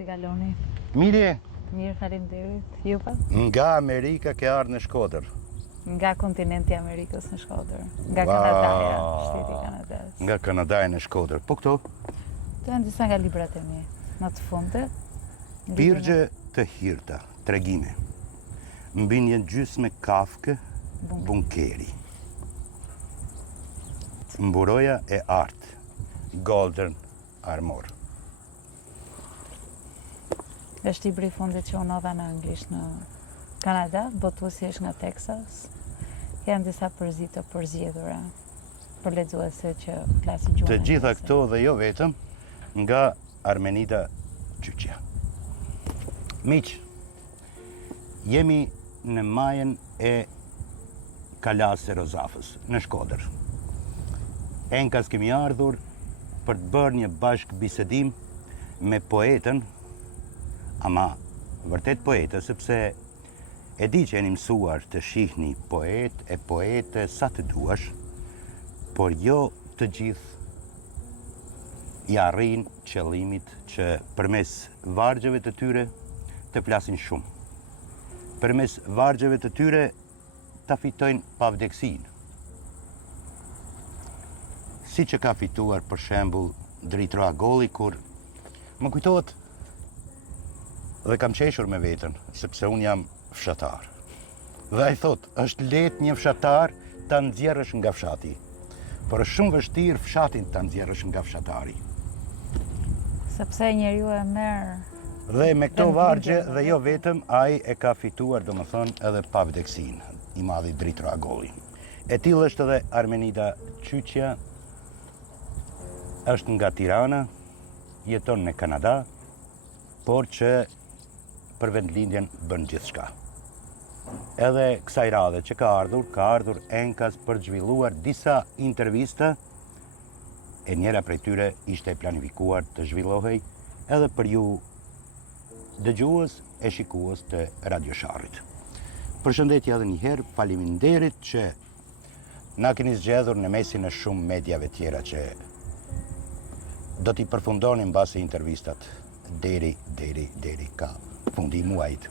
si kaloni? Mirë. Mirë, faleminderit. Ju pa? Nga Amerika ke ardhur në Shkodër. Nga kontinenti i Amerikës në Shkodër. Nga Kanadaja, shteti i Kanadas. Nga Kanadaja në Shkodër. Po këto? Këto janë disa nga librat e mi. Në të fundit. Birgje të hirta, tregime. Mbi një gjysmë Kafkë, bunkeri. Mburoja e artë, Golden Armor. Është libri i fundit që unë nodha në anglisht në Kanada, botuesi është nga Texas. Janë disa përzi të përzgjedhura për lexuese që flasin gjuhën. Të gjitha këto dhe jo vetëm nga Armenida Qyqja. Miq, jemi në majën e Kalas së Rozafës, në Shkodër. Enkas kemi ardhur për të bërë një bashk bisedim me poetën, ama vërtet poetë, sepse e di që jeni mësuar të shihni poet e poete sa të duash, por jo të gjithë i arrin qëllimit që përmes vargjeve të tyre të flasin shumë. Përmes vargjeve të tyre ta fitojnë pavdeksin. Si që ka fituar për shembull Dritra Agolli, kur më kujtohet dhe kam qeshur me veten, sepse unë jam fshatar. Dhe ai thot, është lehtë një fshatar ta nxjerrësh nga fshati, por është shumë vështirë fshatin ta nxjerrësh nga fshatari. Sepse njeriu e merr. Dhe me këto vargje dhe jo vetëm, ai e ka fituar, domethënë, edhe pavdeksin, i madhi Dritra Agolli. E tillë është edhe Armenida Qyqja, është nga Tirana, jeton në Kanada, por që për vendlindjen bën gjithçka. Edhe kësaj radhe që ka ardhur enkas për zhvilluar disa intervista, e njëra prej tyre ishte planifikuar të zhvillohej edhe për ju dëgjues e shikues të Radio Sharrit. Përshëndetje edhe një herë, faleminderit që na keni zgjedhur në mesin e shumë mediave tjera që do t'i përfundonin mbasi intervistat deri ka fundi i muajit.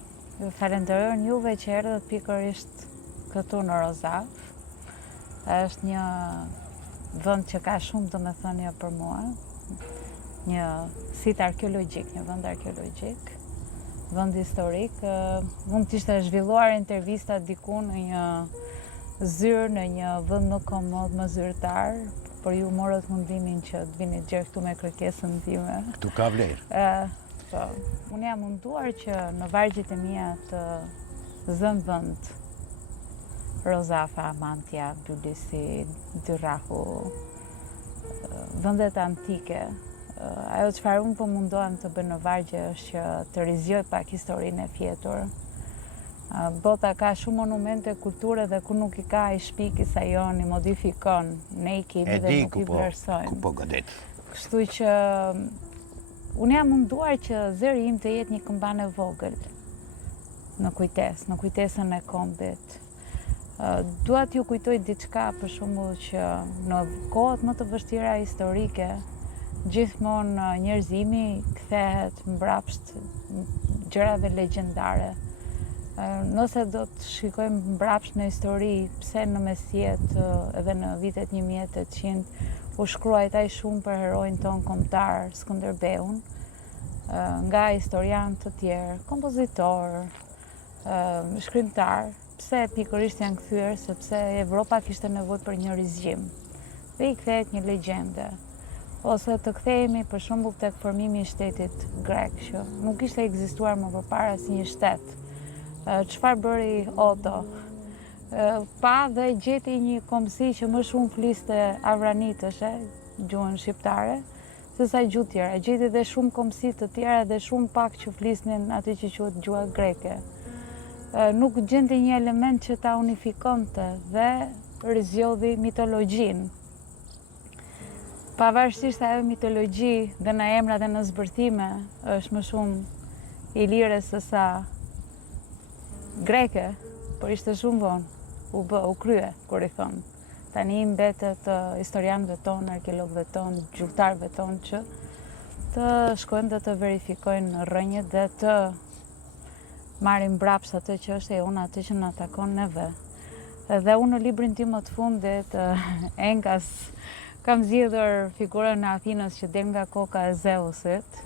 Falenderoj juve që erdhët pikërisht këtu në Rozaf. Është një vend që ka shumë domethënie për mua. Një sit arkeologjik, një vend arkeologjik, vend historik. Mund të ishte zhvilluar intervista diku në një zyrë, në një vend më komod, më zyrtar, por ju morët mundimin që të vini gjerë këtu me kërkesën time. Këtu ka vlerë. Po, unë jam munduar që në vargjet e mia të zëm vend Rozafa, Mantja, Bylisi, Dyrahu, vendet antike. Ajo çfarë unë po mundohem të bëj në vargje është që të rizjoj pak historinë e fjetur. Bota ka shumë monumente kulture dhe ku nuk i ka i shpik i sa joni, modifikon, ne i kemi dhe nuk i vlerësojmë. Ku po godet. Kështu që unë jam munduar që zëri im të jetë një këmbane vogël në kujtesën e kombit. Dua t'ju kujtoj diçka, për shembull, që në kohët më të vështira historike, gjithmonë njerëzimi kthehet mbrapsht gjërave legjendare. Nëse do të shikojmë mbrapsht në histori, pse në mesjet edhe në vitet 1800 u shkruajt aq shumë për heroin ton kombëtar Skënderbeun, nga historianë të tjerë, kompozitor, shkrimtar, pse pikërisht janë kthyer, sepse Evropa kishte nevojë për një rizgjim dhe i kthehet një legjende. Ose të kthehemi për shembull tek formimi i shtetit grek, që nuk kishte ekzistuar më përpara si një shtet. Çfarë bëri Odo? Pa dhe gjeti një kombësi që më shumë fliste avranitësh, gjuhën shqiptare, se sa gjuhë tjera. Gjeti dhe shumë kombësi të tjera dhe shumë pak që flisnin atë që quhet gjuha greke. Nuk gjendi një element që ta unifikonte dhe rizjodhi mitologjinë. Pavarësisht ajo mitologji dhe në emra dhe në zbërthime është më shumë ilire se sa greke, por ishte shumë vonë. U krye, kur i thonë. Tani mbetet historianëve tonë, arkeologëve tonë, gjuhëtarëve tonë që të të shkojnë dhe të verifikojnë rrënjët dhe të marrin mbrapsht atë që është e unë, atë që na takon neve. Dhe unë në librin tim më të fundit, Enkas, kam zgjedhur figurën e Athinës që del nga koka e Zeusit.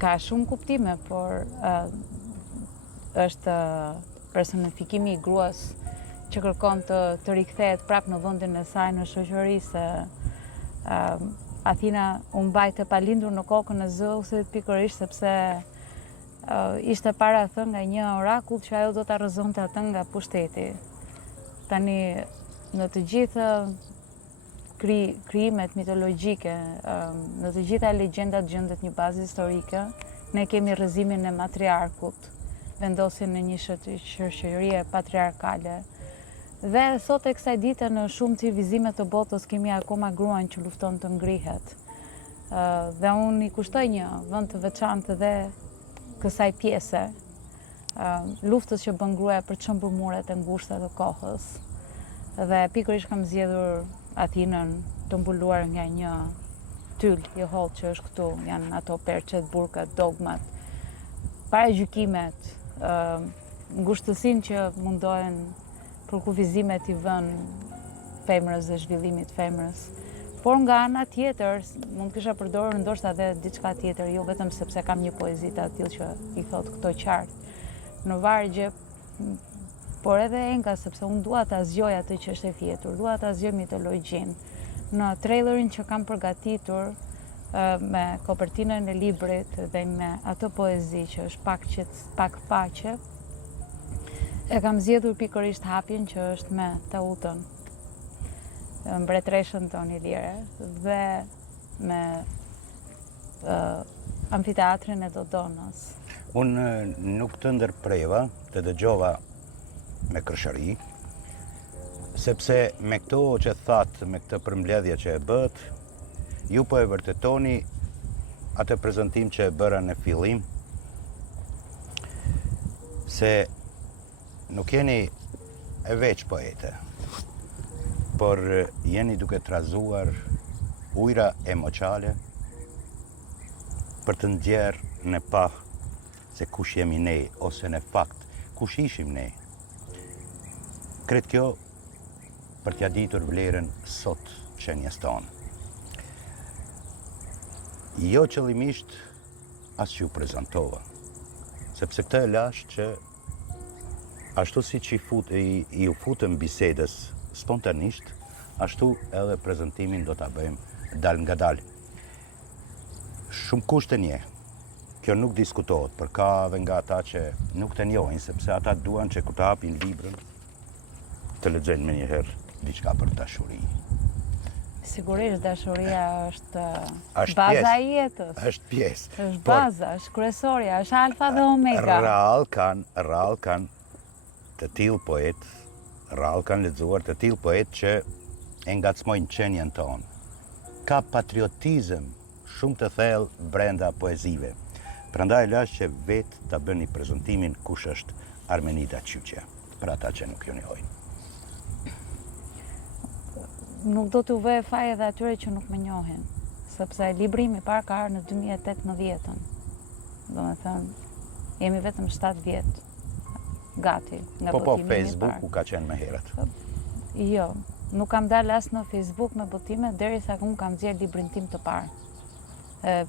Ka shumë kuptime, por është personifikimi i gruas që kërkon të rikthehet prapë në vendin e saj në shoqëri, se Athina u mbajt e palindur në kokën e Zeusit pikërisht sepse ishte para thënë nga një orakull që ajo do ta rrëzonte atë nga pushteti. Tani në të gjitha krijimet mitologjike, në të gjitha legjendat gjendet një bazë historike. Ne kemi rrëzimin e matriarkut, vendosin në një shoqëri patriarkale. Dhe sot e kësaj dite në shumë civilizime të botës kemi akoma gruan që lufton të ngrihet. Dhe unë i kushtoj një vend të veçantë dhe kësaj pjese, luftës që bën gruaja për të shëmbur muret e ngushta të kohës. Dhe pikërisht kam zgjedhur Athinën të mbuluar nga një tyll i hollë që është këtu, janë ato perçet, burkat, dogmat, paragjykimet, ngushtësinë që mundohen për kufizimet i vën femrës dhe zhvillimit femrës. Por nga ana tjetër, mund të kisha përdorur ndoshta edhe diçka tjetër, jo vetëm sepse kam një poezi të tillë që i thot këto qartë në vargje, por edhe Enka, sepse unë dua ta zgjoj atë që është e fjetur, dua ta zgjoj mitologjinë. Në trailerin që kam përgatitur me kopertinën e librit dhe me atë poezi që është pak paqe, e kam zgjedhur pikërisht hapjen që është me Tautën, mbretreshën tonë Ilire, dhe me amfiteatrin e Dodonës. Unë nuk të ndërpreva, të dëgjova me kërshëri, sepse me këto që thatë, me këtë përmbledhje që e bët, ju po e vërtetoni atë prezantim që e bëra në fillim, se nuk jeni e veç poete, por jeni duke trazuar ujra emocionale për të ndjerë në pa se kush jemi ne, ose në fakt, kush ishim ne. Kretë kjo për t'ja ditur vlerën sot qenjes tonë. Jo qëllimisht as që ju prezentova, sepse këtë e lash që ashtu si që i u futëm bisedës spontanisht, ashtu edhe prezentimin do t'a bëjmë dal nga dal. Shumë kusht e nje, kjo nuk diskutohet, për ka dhe nga ata që nuk të njohin, sepse ata duan që kur të hapin librën, të lexojnë me njëherë diçka për dashuri. Sigurisht, dashuria është baza e jetës. Është pjesë. Është baza, është kryesorja, është alfa dhe omega. Rall kanë të tillë poet, rall kanë lexuar të tillë poet që e ngacmojnë qenjen tonë. Ka patriotizëm shumë të thellë brenda poezive. Prandaj lash që vetë ta bëni prezantimin kush është Armenida Qyqja, për ata që nuk ju njohin. Nuk do t'u vë faj edhe atyre që nuk më njohin, sepse libri im i parë ka ardhur në 2018. Domethënë, jemi vetëm 7 vjet gati nga botimi i parë. Facebook u ka qenë më herët. Jo, nuk kam dalë as në Facebook me botime derisa unë kam nxjerr librin tim të parë.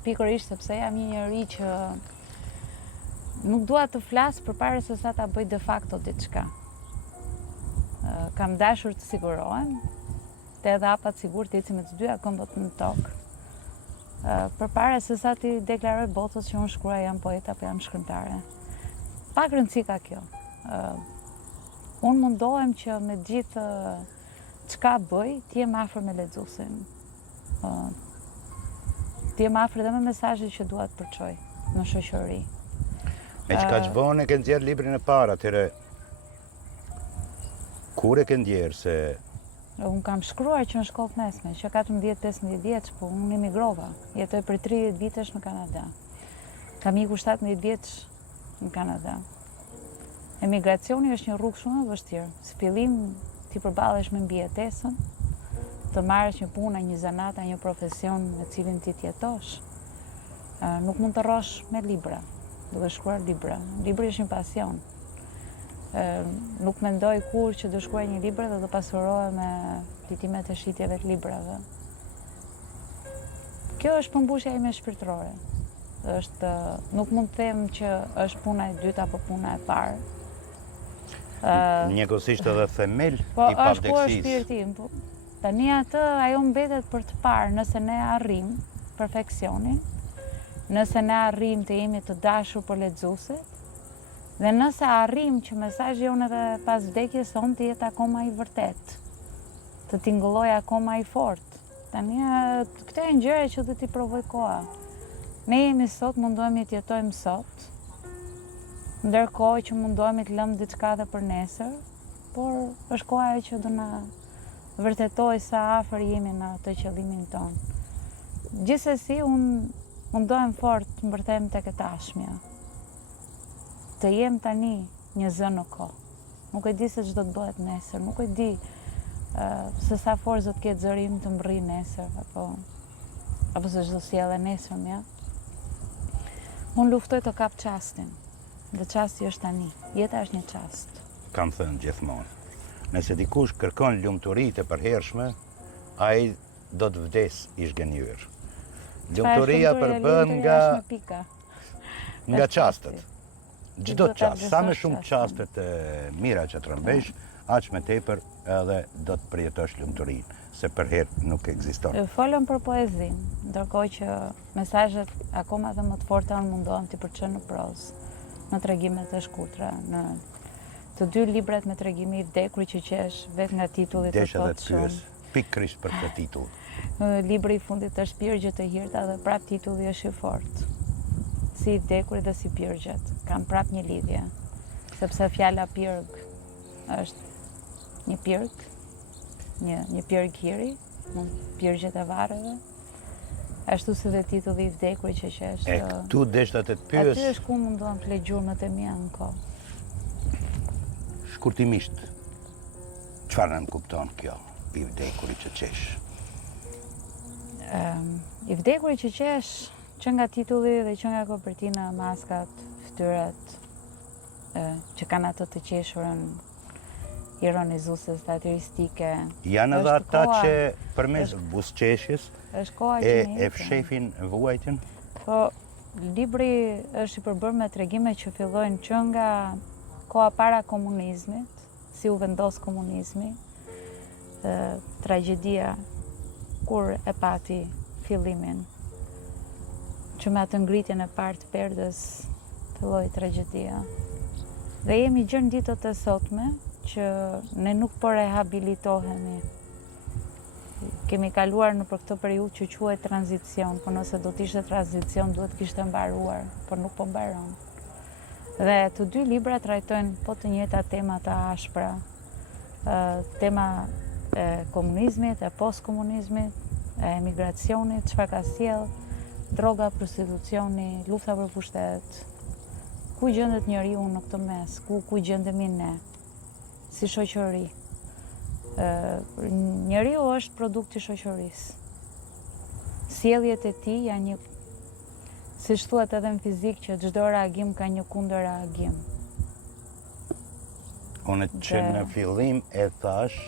Pikërisht sepse jam një njerëz që nuk dua të flas përpara se sa ta bëj de facto diçka. Kam dashur të sigurohem, të edhe hapat sigur të ecim me të dyja këmbët në tokë. Përpara se sa ti deklaroj botës që unë shkruaj jam poeta apo jam shkrimtare. Pak rëndësi ka kjo. Unë mundohem që me gjithë çka bëj, të jem afër me lexuesin. Të jem afër dhe me mesazhet që dua të përçoj në shoqëri. Me çka çbon e ke nxjerr librin e parë atëre. Kur e ke nxjerr se unë kam shkruar që në shkollë mesme, që 14-15 vjeç, po unë emigrova. Jetoj për 30 vitesh në Kanada. Kam ikur 17 vjeç në Kanada. Emigracioni është një rrugë shumë e vështirë. Së fillim ti përballesh me mbijetesën, të marrësh një punë, një zanat, një profesion me cilin ti t'jetosh, nuk mund të rrosh me libra, duke shkruar libra. Libri është një pasion. Nuk mendoj kur që do shkruaj një libër dhe do pasurohet me fitimet e shitjeve të librave. Kjo është përmbushja ime shpirtërore. Nuk mund të them që është puna e dytë apo puna e parë. Njëkohësisht edhe themel Po i është ku është pavdekësisë. shpirti im. Tani ajo mbetet për të parë, nëse ne arrim perfeksionin, nëse ne arrim të jemi të dashur për lexuesit, dhe nëse arrim që mesazhi jonë edhe pas vdekjes sonë të jetë akoma i vërtet, të tingëllojë akoma i fortë. Tani këto janë gjëra që do t'i provoj koha. Ne jemi sot, mundohemi të jetojmë sot, ndërkohë që mundohemi të lëmë diçka dhe për nesër, por është koha që do na vërtetoj sa afër jemi në atë qëllimin tonë. Gjithsesi, unë mundohem fort të mbërthem tek e tashmja. Të jem tani një zë në kohë. Nuk e di se ç'do të bëhet nesër, nuk e di se sa forcë do të ketë zëri im të mbërri nesër, apo se ç'do sjellë nesërmja. Unë luftoj të kap çastin, dhe çasti është tani. Jeta është një çast. Kam thënë gjithmonë. Nëse dikush kërkon lumturi të përhershme, ai do të vdes i zgënjur. Lumturia përbën nga çastet. Çdo çast, sa më shumë çastet e mira që të rëmbesh, aq më tepër edhe do të përjetosh lumturinë, se përherë nuk ekziston. Folëm për poezinë, ndërkohë që mesazhet akoma dhe më të forta mundohen t'i përçën në prozë, në tregimet e shkurtra, në të dy librat me tregimi i vdekurit që qesh vetë nga titulli të thotë shumë. Pikërisht për këtë titull. Libri i fundit është Pirgjet e Hirta dhe prap titulli është i fortë. Si i vdekurit dhe si pirgjet, kanë prap një lidhje, sepse fjala pirg është një pirg, një pirg hiri, pirgjet e varreve. Ashtu si dhe titulli i vdekurit që qesh. Këtu deshta të të pyes. Aty është ku mundohen të gjurmët e mia në kohë. Shkurtimisht, çfarë nëmë kupton kjo, i vdekurit që qesh? I vdekurit që qesh, që nga titulli dhe që nga kopertina, maskat, fytyrat, që kanë atë të qeshurën ironizuese, satiristike. Janë edhe ata që përmes buzëqeshjes e fshefin vuajtjen? Po, libri është i përbërë me tregime që fillojnë që nga koha para komunizmit, si u vendos komunizmi, tragjedia kur e pati fillimin, që me atë ngritjen e parë të perdës filloi tragjedia. Dhe jemi gjërë në ditët e sotme që ne nuk po rehabilitohemi. Kemi kaluar në për këtë periudhë që quhet tranzicion, por nëse do të ishte tranzicion duhet kishte mbaruar, por nuk po mbaron. Dhe të dy libra trajtojnë po të njëjta tema të ashpra, tema e komunizmit, e postkomunizmit, e emigracionit, çfarë ka sjell, droga, prostitucioni, lufta për pushtet. Ku gjendet njeriu në këtë mes? Ku gjendemi ne si shoqëri? Njeriu është produkt i shoqërisë. Sjelljet e tij janë një, siç thuhet edhe në fizik, që çdo reagim ka një kundër reagim. Unë që në fillim e thash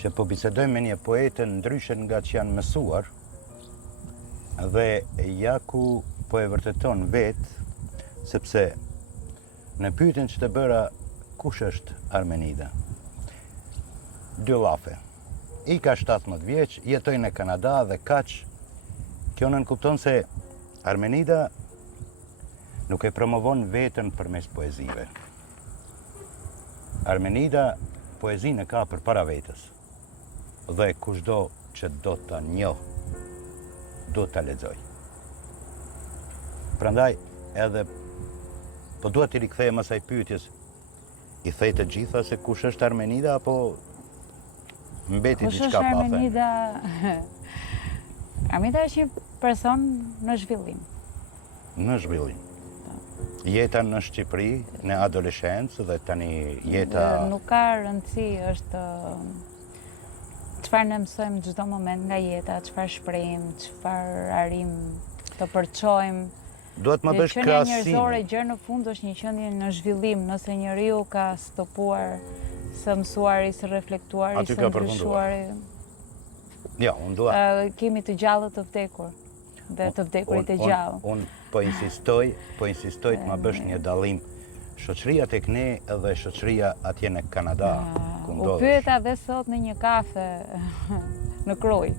që po bisedoj me një poete ndryshe nga që janë mësuar, dhe ja ku po e vërteton vetë, sepse në pyetjen që të bëra kush është Armenida, dy llafe. I ka 17 vjeç, jetoj në Kanada dhe kaq, kjo nën kupton se Armenida nuk e promovon veten përmes poezive. Armenida poezinë ka përpara vetes. Dhe kushdo që do ta njoh, do ta lexoj. Prandaj edhe po dua t'i rikthehem asaj pyetjes. I thej të gjitha se kush është Armenida apo mbeti diçka pa thënë? Kush është Armenida? Armenida është një person në zhvillim. Në zhvillim. Jeta në Shqipëri, në adoleshencë dhe tani jeta... Nuk ka rëndësi, është çfarë ne mësojmë çdo moment nga jeta, çfarë shprehim, çfarë arrim të përçojmë. Duhet më bësh Qenia njerëzore krahasime. gjë në fund është një qenie në zhvillim, nëse njeriu ka stopuar së mësuari, së reflektuari, Aty së ka përfunduar. ndryshuari. Jo, unë dua. Kemi të gjallët të vdekur dhe të vdekurit e gjallë. Unë po insistoj të më bësh një dallim. Shoqëria tek ne dhe shoqëria atje në Kanada, ku U ndodhesh. pyeta dhe sot në një kafe në Kroj,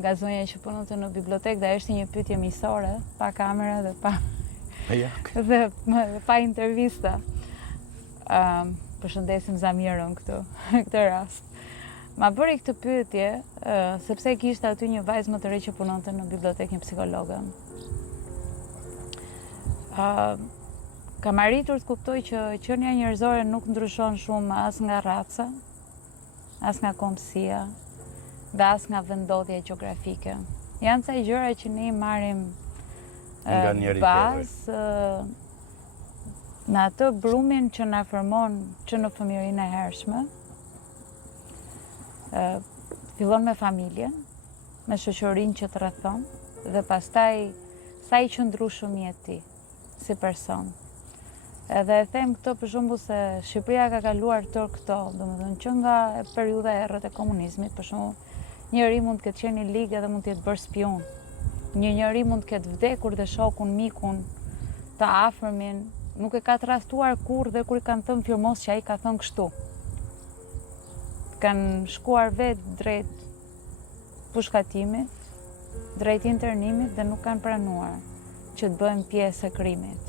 nga zonja që punonte në bibliotekë dhe ishte një pyetje miqësore, pa kamera dhe Ja. pa intervista. Përshëndesim Zamirën këtu, këtë rast. Ma bëri këtë pyetje, sepse kishte aty një vajzë më të re që punonte në bibliotekë, një psikologe. Kam arritur të kuptoj që qenia njerëzore nuk ndryshon shumë as nga raca, as nga kombësia, dhe as nga vendodhja gjeografike. Janë ca gjëra që ne i marrim Nga njëri bazë në atë brumin që na formon që në fëmijërinë e hershme. Fillon me familjen, me shoqërinë që të rrethon dhe pastaj sa i qëndrueshëm je ti si person. Edhe e them këto për shembull se Shqipëria ka kaluar tërë këto, domethënë që nga periudha e errët e komunizmit, për shembull, njëri mund të ketë qenë në ligë dhe mund të jetë bërë spion. Një njeri mund të ketë vdekur dhe shokun, mikun, të afërmin, nuk e ka tradhtuar kurrë dhe kur i kanë thënë firmos që ai ka thënë kështu. Kanë shkuar vetë drejt pushkatimit, drejt internimit dhe nuk kanë pranuar që të bëhen pjesë e krimit.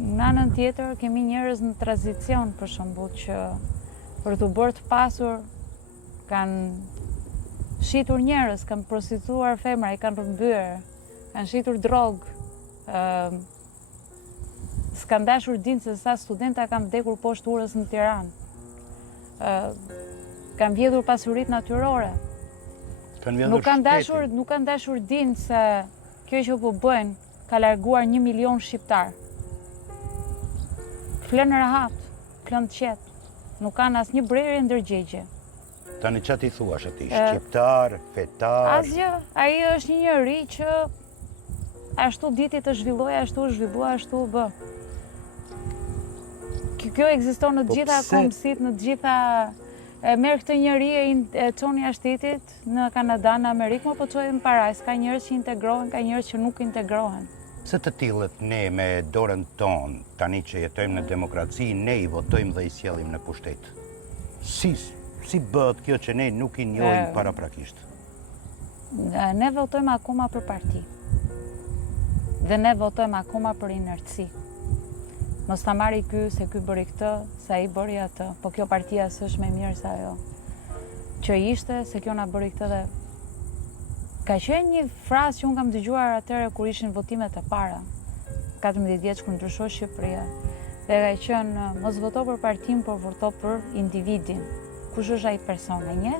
Në anën tjetër kemi njerëz në tranzicion për shembull që për të bërë të pasur kanë shitur njerëz, kanë prostituar femra, i kanë rrëmbyer, kanë shitur drogë, s'kan dashur dinë se sa studenta kanë vdekur poshtë urës në Tiranë. Kanë vjedhur pasuritë natyrore. Nuk kanë dashur dinë se kjo që po bëjnë ka larguar 1 milion shqiptar. Flenë rahat, flenë të qetë. Nuk kanë asnjë brerje ndërgjegje. Tani çfarë ti thuash atij? Shqiptar, fetar? Asgjë, ai është një njeri që ashtu diti të zhvilloj, ashtu u zhvillua, ashtu u bë. Kjo ekziston në të gjitha kombësitë, në të gjitha. Merr këtë njeri e çon jashtë shtetit në Kanada, në Amerikë, po çojë në Parajs. Ka njerëz që integrohen, ka njerëz që nuk integrohen. Se të tillët ne me dorën tonë, tani që jetojmë në demokraci, ne i votojmë dhe i sjellim në pushtet. Si bëhet kjo që ne nuk i njohim paraprakisht? Ne votojmë akoma për parti. Dhe ne votojmë akoma për inerci. Mos ta marri ky se ky bëri këtë, se ai bëri atë, po kjo partia s'është më e mirë se ajo. Që ishte se kjo na bëri këtë dhe ka qenë një frazë që unë kam dëgjuar atëherë kur ishin votimet e para, 14 vjeç kur ndryshoi Shqipëria. Dhe ka qenë mos voto për partin, por voto për individin. Kush është ai person e një?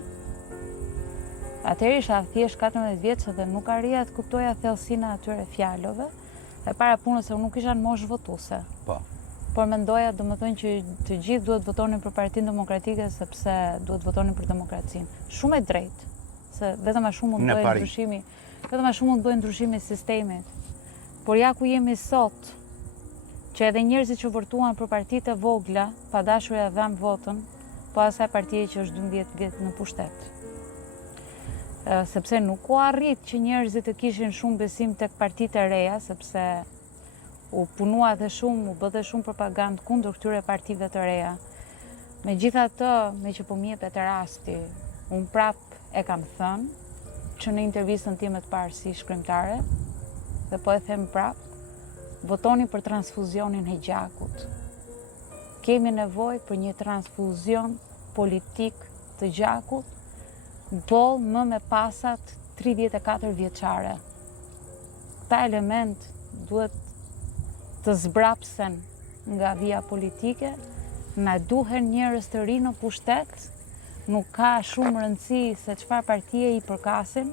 Atëherë isha thjesht 14 vjeç dhe nuk arrija të kuptoja thellësinë e atyre fjalëve. E para punës se unë nuk isha në moshë votuese. Po. Por mendoja domethënë që të gjithë duhet votonin për Partinë Demokratike sepse duhet votonin për demokracinë. Shumë e drejtë, se vetëm a shumë mund bëjë ndryshimi, vetëm a shumë mund bëjë ndryshimi i sistemit. Por ja ku jemi sot, që edhe njerëzit që votuan për partitë e vogla, pa dashur ja dhanë votën, po asaj partie që është 12 vjet në pushtet. Sepse nuk u arrit që njerëzit të kishin shumë besim tek partitë e reja, sepse u punua dhe shumë, u bë dhe shumë propagandë kundër këtyre partive të reja. Megjithatë, me që po më jepet rasti, unë prap e kam thënë që në intervistën time të parë si shkrimtare, dhe po e them prap, votoni për transfuzionin e gjakut. Kemi nevojë për një transfuzion politik të gjakut, boll më me pasat 34 vjeçare. Këta element duhet të zbrapsen nga vija politike, na duhen njerëz të rinj në pushtet, nuk ka shumë rëndësi se çfarë partie i përkasin,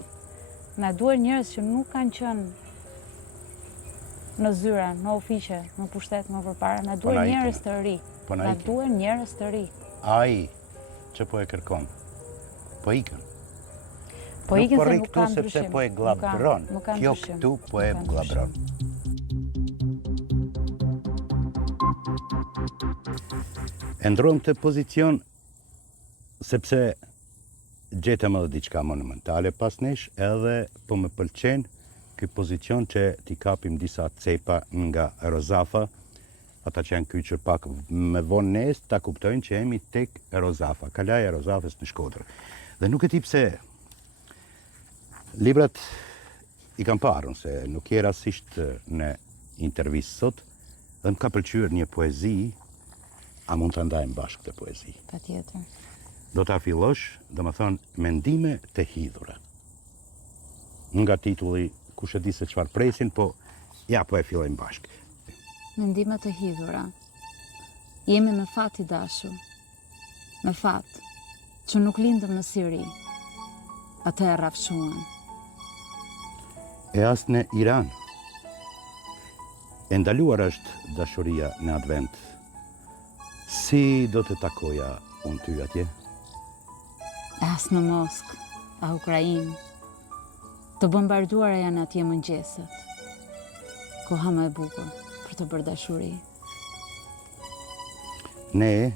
na duhen njerëz që nuk kanë qenë në zyra, në ofiqe, në pushtet më përpara, na duhen njerëz të ri. Na duhen njerëz të ri. Ai që po e kërkon. Po ikën. Po Nuk ikën po se rri nuk këtu ka sepse ndryshim. po e glabron. Nuk ka Kjo ndryshim. këtu po e Nuk ka ndryshim. glabron. E ndrojmë të pozicion sepse gjetëm edhe diçka monumentale pas nesh, edhe po më pëlqen ky pozicion që t'i kapim disa cepa nga Rozafa, ata që janë kyçur pak me vonë nes, ta kuptojnë që jemi tek Rozafa, kalaja e Rozafës në Shkodër. Dhe nuk e di pse librat i kam parë, se nuk je rasisht në intervistë sot, dhe më ka pëlqyer një poezi, a mund të ndajmë bashkë të poezi? Patjetër. Do ta fillosh, do më thonë, mendime të hidhura. Nga titulli, kush e di se çfarë presin, po ja po e fillojmë bashkë. Mendime të hidhura. Jemi me fat i dashur. Me fat që nuk lindëm në Siri. Atë e rrafshuan. E as në Iran. E ndaluar është dashuria në advent. Si do të takoja unë ty atje? As në Moskë, a Ukrainë. Të bombarduara janë atje mëngjeset. Koha më e bukur për të bërë dashuri. Ne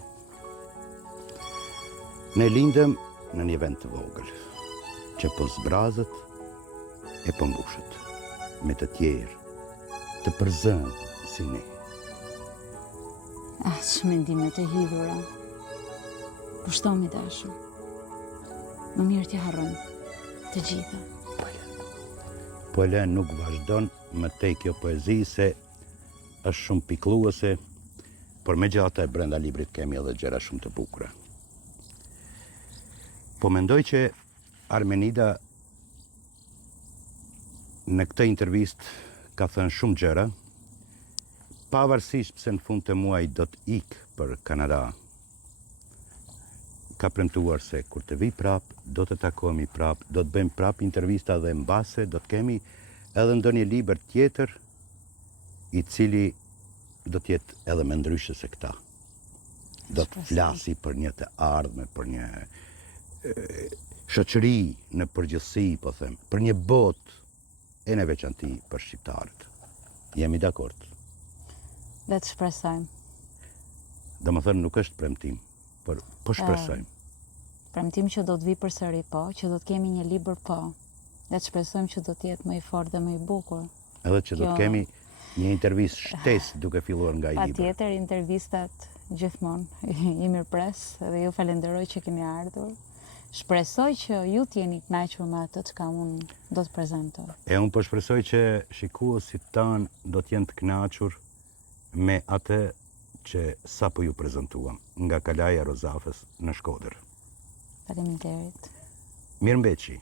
lindëm në një vend të vogël, që po zbrazët e po mbushet, me të tjerë, të përzënë si ne. As mendime të hidhura. Pushtomi dashur. Më mirë t'ja harrojmë të gjitha. Po Elen nuk vazhdon më tej kjo poezi se është shumë pikëlluese, por megjithatë brenda librit kemi edhe gjëra shumë të bukura. Po mendoj që Armenida në këtë intervistë ka thënë shumë gjëra, pavarësisht pse në fund të muajit do të ikë për Kanada. Ka premtuar se kur të vi prap, do të takohemi prap, do të bëjmë prap intervista dhe mbase do të kemi edhe ndonjë libër tjetër i cili do të jetë edhe më ndryshe se këta. Do të flasi për një të ardhme, për një shoqëri në përgjithësi, po them, për një botë e në veçanti për shqiptarët. Jemi dakord. Le të shpresojmë. Domethënë nuk është premtim, por po shpresojmë. Premtim që do të vi përsëri po, që do të kemi një libër po. Le të shpresojmë që do të jetë më i fortë dhe më i bukur. Edhe që do të kemi një intervistë shtesë duke filluar nga i libër. Patjetër, intervistat gjithmonë i mirëpres dhe ju falenderoj që keni ardhur. Shpresoj që ju t'jeni kënaqur me atë çka unë do të prezantoj. E unë po shpresoj që shikuesit tanë do t'jenë të kënaqur me atë që sapo ju prezantuam nga kalaja e Rozafës në Shkodër. Faleminderit. Mirëmbëçi.